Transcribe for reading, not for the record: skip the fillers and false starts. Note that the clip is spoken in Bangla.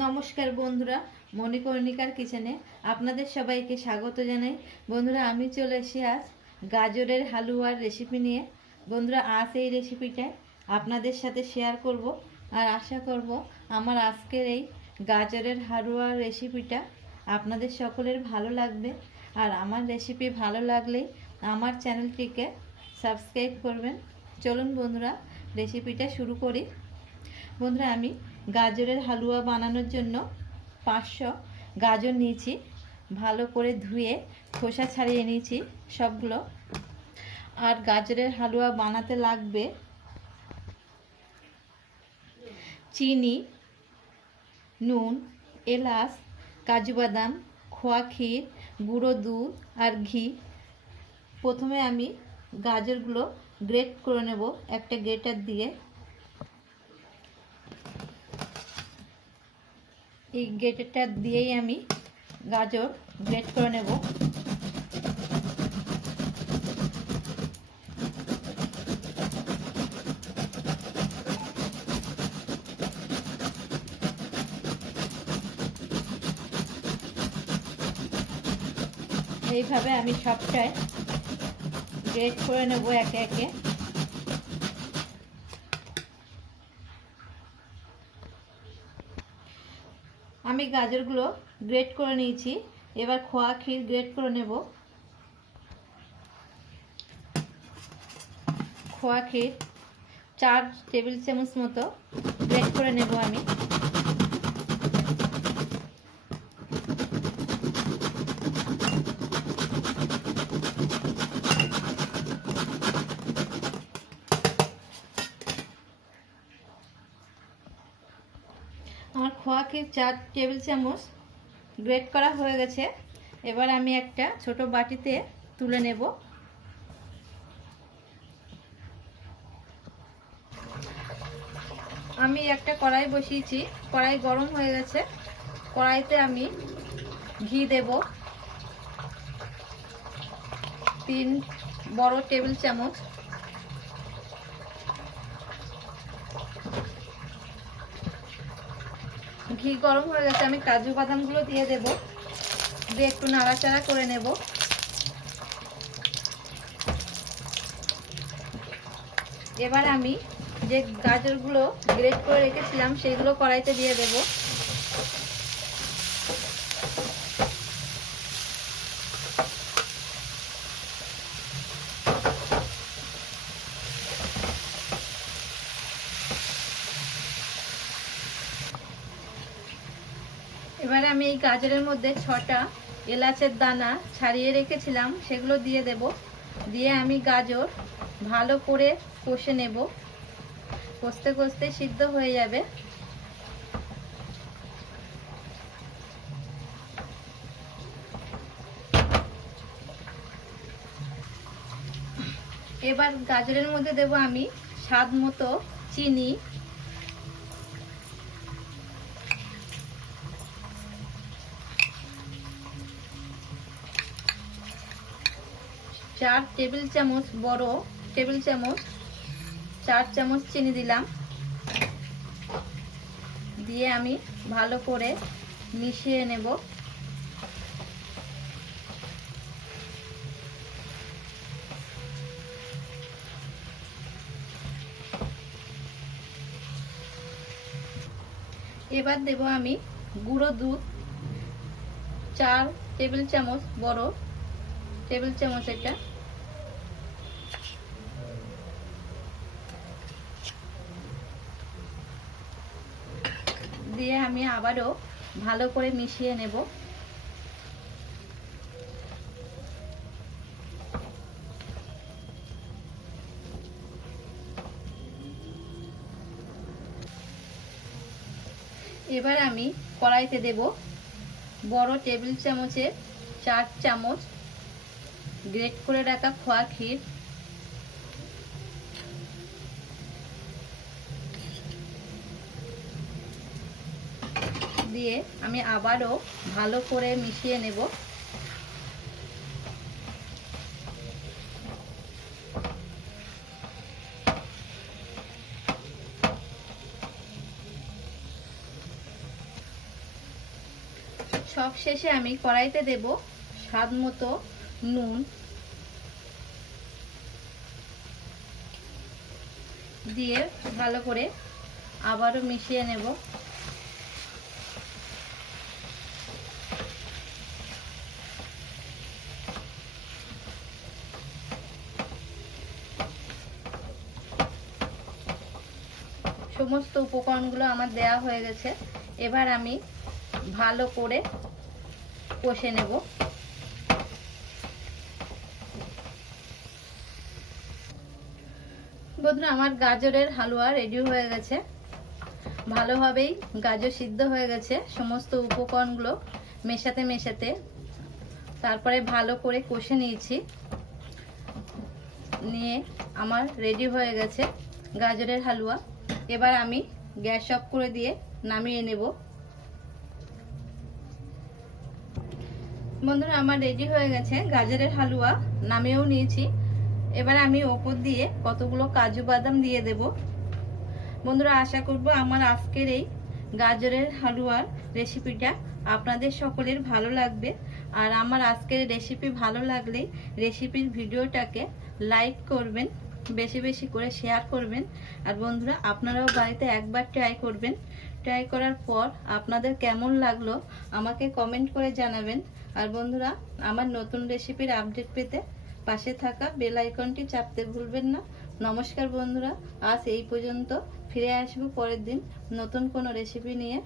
নমস্কার বন্ধুরা, মণিকর্ণিকার কিচেনে আপনাদের সবাইকে স্বাগত জানাই। বন্ধুরা, আমি চলে এসেছি আজ গাজরের হালুয়ার রেসিপি নিয়ে। বন্ধুরা, আজ এই রেসিপিটা আপনাদের সাথে শেয়ার করব, আর আশা করব আমার আজকের এই গাজরের হালুয়ার রেসিপিটা আপনাদের সকলের ভালো লাগবে। আর আমার রেসিপি ভালো লাগলে আমার চ্যানেলটিকে সাবস্ক্রাইব করবেন। চলুন বন্ধুরা, রেসিপিটা শুরু করি। বন্ধুরা, আমি গাজরের হালুয়া বানানোর জন্য 500 গাজর নিয়েছি। ভালো করে ধুয়ে খোসা ছাড়িয়ে নিয়েছি সবগুলো। আর গাজরের হালুয়া বানাতে লাগবে চিনি, নুন, এলাচ, কাজু বাদাম, খোয়া ক্ষীর, গুঁড়ো দুধ আর ঘি। প্রথমে আমি গাজরগুলো গ্রেট করে নেব একটা গ্রেটার দিয়ে। এই গ্রেটারটা দিয়েই আমি গাজর গ্রেট করে নেব। এইভাবে আমি সবটাই গ্রেট করে নেব একে একে। আমি গাজরগুলো গ্রেট করে নিয়েছি। এবার খোয়া ক্ষীর গ্রেট করে নেব। খোয়া ক্ষীর 4 টেবিল চামচ মতো গ্রেট করে নেব আমি। আমার খোয়া ক্ষীর 4 টেবিল চামচ গ্রেট করা হয়ে গেছে। এবার আমি একটা ছোট বাটিতে তুলে নেব। আমি একটা কড়াই বসিয়েছি, কড়াই গরম হয়ে গেছে। কড়াইতে আমি ঘি দেব 3 বড় টেবিল চামচ। ঘি গরম হয়ে গেছে, আমি কাজু বাদামগুলো দিয়ে দেব, দিয়ে একটু নাড়াচাড়া করে নেব। এবার আমি যে গাজরগুলো গ্রেট করে রেখেছিলাম সেইগুলো কড়াইতে দিয়ে দেব। এবারে আমি এই গাজরের মধ্যে 6টা এলাচের দানা ছাড়িয়ে রেখেছিলাম সেগুলো দিয়ে দেব। দিয়ে আমি গাজর ভালো করে কষে নেব। কষতে কষতে সিদ্ধ হয়ে যাবে। এবার গাজরের মধ্যে দেব আমি স্বাদ মতো চিনি, 4 টেবিল চামচ, বড় টেবিল চামচ 4 চামচ চিনি দিলাম। দিয়ে আমি ভালো করে মিশিয়ে নেব। এবার দেব আমি গুঁড়ো দুধ 4 টেবিল চামচ, বড় টেবিল চামচ এটা। দিয়ে আমি আবারও ভালো করে মিশিয়ে নেব। এবার আমি কড়াইতে দেব বড় টেবিল চামচের 4 চামচ গ্রেট করে রাখা খোয়া ক্ষীর। দিয়ে আমি আবারও ভালো করে মিশিয়ে নেব। সব শেষে আমি কড়াইতে দেব স্বাদ মতো নুন, দিয়ে ভালো করে আবারও মিশিয়ে নেব। সমস্ত উপকরণগুলো আমার দেয়া হয়ে গেছে, এবার আমি ভালো করে কষে নেব। বন্ধুরা, আমার গাজরের হালুয়া রেডি হয়ে গেছে। ভালোভাবেই গাজর সিদ্ধ হয়ে গেছে, সমস্ত উপকরণগুলো মেশাতে মেশাতে তারপরে ভালো করে কষে নিয়েছি। নিয়ে আমার রেডি হয়ে গেছে গাজরের হালুয়া। এবার আমি গ্যাস অফ করে দিয়ে নামিয়ে নেব। বন্ধুরা, আমার রেডি হয়ে গেছে গাজরের হালুয়া, নামিয়েও নিয়েছি। এবার আমি ওপর দিয়ে কতগুলো কাজু বাদাম দিয়ে দেব। বন্ধুরা, আশা করব আমার আজকের এই গাজরের হালুয়ার রেসিপিটা আপনাদের সকলের ভালো লাগবে। আর আমার আজকের রেসিপি ভালো লাগলে রেসিপির ভিডিওটাকে লাইক করবেন, বেশি বেশি করে শেয়ার করবেন। আর বন্ধুরা, আপনারাও বাড়িতে একবার ট্রাই করবেন। ট্রাই করার পর আপনাদের কেমন লাগলো আমাকে কমেন্ট করে জানাবেন। আর বন্ধুরা, আমার নতুন রেসিপির আপডেট পেতে পাশে থাকা বেল আইকনটি চাপতে ভুলবেন না। নমস্কার বন্ধুরা, আজ এই পর্যন্ত। ফিরে আসবো পরের দিন নতুন কোনো রেসিপি নিয়ে।